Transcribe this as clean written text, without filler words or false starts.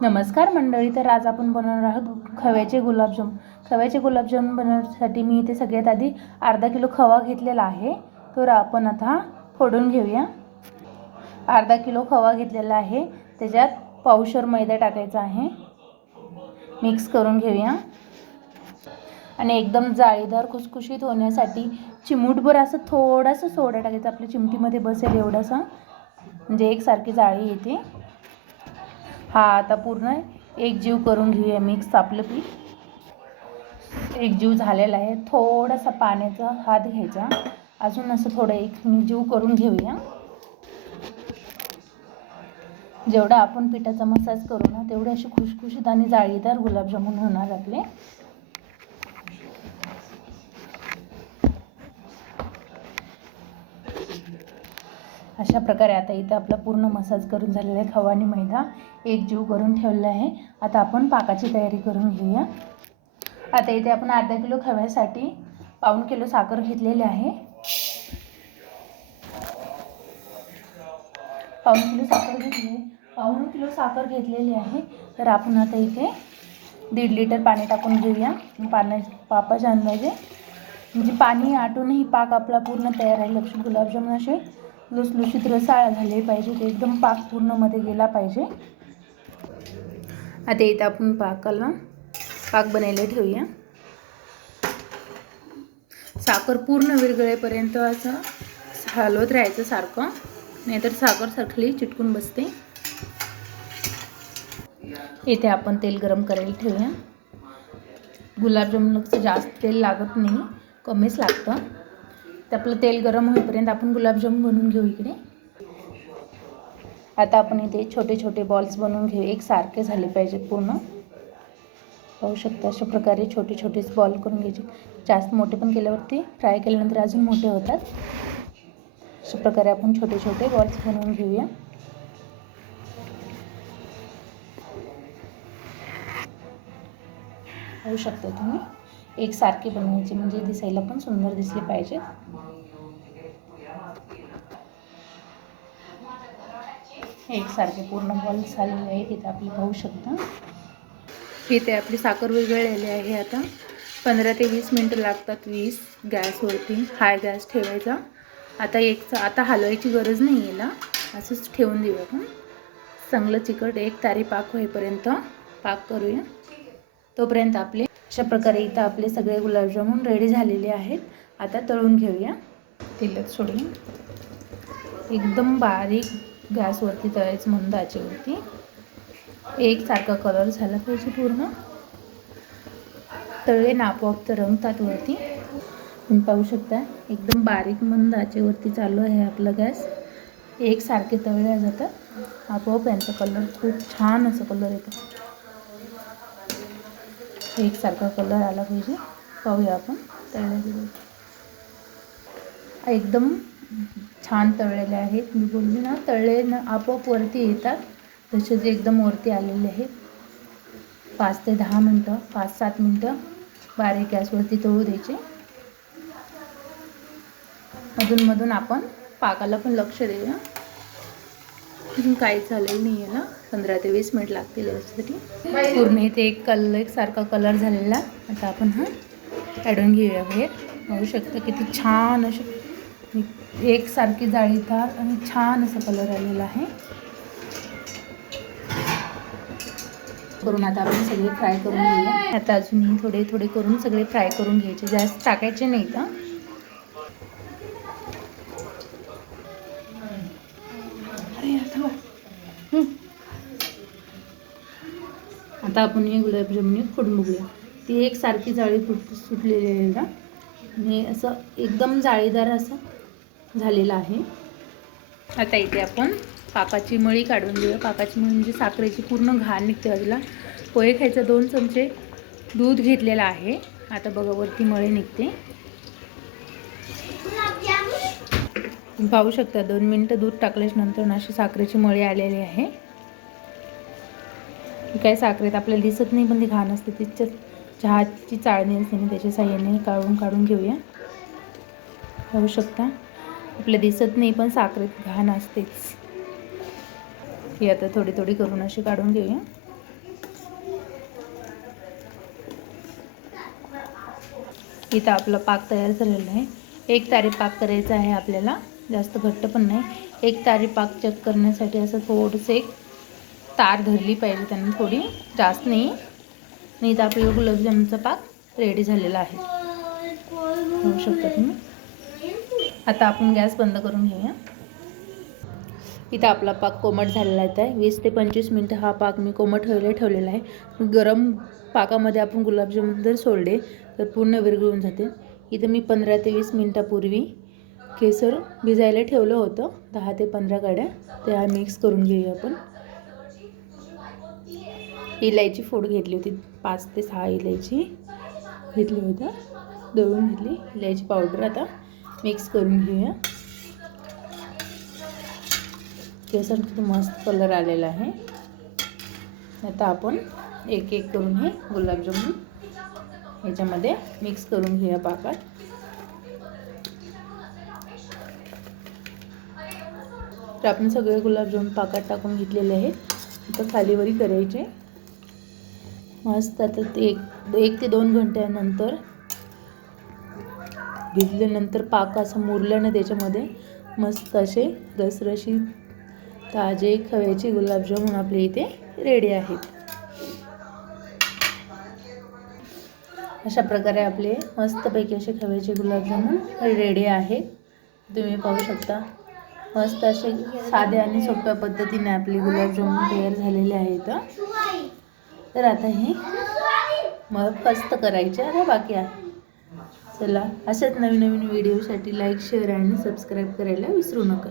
नमस्कार मंडळी. तर आज आपण बनवणार आहोत खव्याचे गुलाबजाम. खव्याचे गुलाबजाम बनवण्यासाठी मी इथे सगळ्यात आधी अर्धा किलो खवा घेतलेला आहे. तर आपण आता फोडून घेऊया. अर्धा किलो खवा घेतलेला आहे, त्याच्यात पावशर मैदा टाकायचा आहे. मिक्स करून घेऊया आणि एकदम जाळीदार खुसखुशीत होण्यासाठी चिमूटभर असं थोडासा सोडा टाकायचा. आपल्या चिमटीमध्ये बसेल एवढासा, म्हणजे एकसारखी जाळी येते. हा आता पूर्ण एकजीव करून घेऊया. मिक्स आपलं पीठ एकजीव झालेलं आहे. थोडासा पाण्याचा हात घ्यायचा, अजून असं थोडं एकजीव करून घेऊया. जेवढा आपण पिठाचा मसाज करू ना, तेवढे असे खुशखुशीत आणि जाळीदार गुलाबजामुन होणार आपले. अशा प्रकारे आता इथं आपला पूर्ण मसाज करून झालेला आहे. खवा आणि मैदा एकजीव करून ठेवलेला आहे. आता आपण पाकाची तयारी करून घेऊया. आता इथे आपण अर्धा किलो खव्यासाठी पाऊण किलो साखर घेतलेली आहे. पाऊण किलो साखर घेतलेली आहे. तर आपण आता इथे 1.5 लिटर पाणी टाकून घेऊया. पापाच्या अंदाजे, म्हणजे पाणी आटूनही पाक आपला पूर्ण तयार आहे. लक्ष्मी गुलाबजामुन असे लुसलुशीत रसाळ झाले पाहिजे, ते एकदम पाक पूर्ण मध्ये गेला पाहिजे. आता इथे आपण पाक बनायला ठेवूया. साखर पूर्ण विरघळेपर्यंत असं हलवत राहायचं सारखं, नाहीतर साखर सारखी चिटकून बसते. इथे आपण तेल गरम करायला ठेवूया. गुलाबजामुनला जास्त तेल लागत नाही, कमीच लागतं. तर आपलं तेल गरम होईपर्यंत आपण गुलाबजामुन बनवून घेऊ इकडे. आता आपण इथे छोटे छोटे बॉल्स बनवून घेऊ. एकसारखे झाले पाहिजेत पूर्ण. पाहू शकता अशा प्रकारे छोटे छोटेच बॉल करून घ्यायचे. जास्त मोठे पण केल्यावरती फ्राय केल्यानंतर अजून मोठे होतात. अशा प्रकारे आपण छोटे छोटे बॉल्स बनवून घेऊया. पाहू शकता तुम्ही, एकसारखे बनवायचे, म्हणजे दिसायला पण सुंदर दिसले पाहिजेत. एकसारखे पूर्ण बॉल्स झालेले आहेत. इथे आपली पाहू शकता. इथे आपली साखर विरघळलेली आहे. आता 15 ते 20 मिनटं लागतात. 20 गॅसवरती हाय गॅस ठेवायचा. आता हलवायची गरज नाही आहे ना, असंच ठेवून देऊ आपण. चांगलं चिकट एक तारी पाक होईपर्यंत पाक करूया. तोपर्यंत आपले अशा प्रकारे इथं आपले सगळे गुलाबजामुन रेडी झालेले आहेत. आता तळून घेऊया. तेलात सोडून एकदम बारीक गॅसवरती तळायचं, मंद आचेवरती. एकसारखा कलर झाला पाहिजे पूर्ण. तळले ना आपोआप तरंगतात वरती. तुम्ही पाहू शकता एकदम बारीक मंद आचेवरती चालू आहे आपला गॅस. एकसारखे तळले जातात, आपोआप यांचा कलर खूप छान असा कलर येतो. एकसारखा कलर आला पाहिजे. पाहूया आपण तळलेले एकदम छान तळलेले आहेत. मी बोलली ना, तळले ना आपोआप वरती येतात, तसेच एकदम वरती आलेले आहेत. 5 ते 10 मिनटं, 5-7 मिनटं बारीक गॅसवरती तळू द्यायचे. मधून आपण पाकाला पण लक्ष देऊया. काहीच झालेलं नाही आहे ना. 15 ते 20 मिनिट लागतील यासाठी. पूर्ण इथे एकसारखा कलर झालेला. आता आपण हा काढून घेऊया बाहेर. पाहू शकता किती छान असे एकसारखी जाळीदार आणि छान असा कलर आलेला आहे. करून आता आपण सगळे फ्राय करून घेऊया. आता अजूनही थोडे थोडे करून सगळे फ्राय करून घ्यायचे, जास्त टाकायचे नाही तर. आता आपण हे गुलाबजामुन फोडून बघूया. ती एकसारखी जाळी सुटलेली आहे ना, आणि असं एकदम जाळीदार असं झालेलं आहे. आता इथे आपण पाकाची मळी काढून घेऊया. पाकाची मळी म्हणजे साखरेची पूर्ण घाण निघते बाजूला. पोहे खायचं 2 चमचे दूध घेतलेलं आहे. आता बघा वरती मळी निघते. तुम्ही पाहू शकता 2 मिनटं दूध टाकल्यानंतर अशी साखरेची मळी आलेली आहे. काय साखरेत आपल्याला दिसत नाही, पण ती घाण असते. तिच्या चहाची चाळणी असते ना, त्याच्या साह्याने काढून घेऊया. पाहू शकता आपल्याला दिसत नाही, पण साखरेत घाण असतेच. ही आता थोडी थोडी करून अशी काढून घेऊया. इथं आपला पाक तयार झालेला आहे. एक तारी पाक करायचा आहे आपल्याला, जास्त घट्ट पण नाही. एक तारी पाक चेक करण्यासाठी असं थोडंसं एक तार धरली पाहिजे त्यांनी, थोडी, जास्त नाही. नाही तर आपल्याला गुलाबजामचा पाक रेडी झालेला आहे, होऊ शकता तुम्ही. आता आपण गॅस बंद करून घेऊया. इथं आपला पाक कोमट झालेला आहे. 20 ते 25 मिनटं हा पाक मी कोमट ठेवलेला आहे. गरम पाकामध्ये आपण गुलाबजामुन जर सोडले तर पूर्ण विरघळून जाते. इथं मी 15 ते 20 मिनटापूर्वी केसर भिजायला ठेवलं होतं, 10 ते 15 काड्या. त्या मिक्स करून घेऊया आपण. इलायची फोड घेतली होती, 5 ते 6 इलायची घेतली होत्या, दळून घेतली. इलायची पावडर आता मिक्स करून घेऊया. केसर किती मस्त कलर आलेला आहे. आता आपण एक एक करून हे गुलाबजामुन ह्याच्यामध्ये मिक्स करून घेऊया पाकात. तर आपण सगळे गुलाबजामुन पाकात टाकून घेतलेले आहेत. आता खालीवरी करायचे मस्त. आता ते एक ते 2 घंट्यानंतर भिजल्यानंतर पाक असं मुरलं ना त्याच्यामध्ये, मस्त असे रसरशीत ताजे खव्याचे गुलाबजामुन आपले इथे रेडी आहेत. अशा प्रकारे आपले मस्तपैकी असे खव्याचे गुलाबजामुन रेडी आहेत. तुम्ही पाहू शकता मस्त असे साध्या आणि सोप्या पद्धतीने आपले गुलाबजामुन तयार झालेले आहेत. तर आता हे मग मस्त करायचे आता बाकी आहे. चला, अशाच नवीन नवीन व्हिडिओसाठी लाईक, शेअर आणि सबस्क्राईब करायला विसरू नका.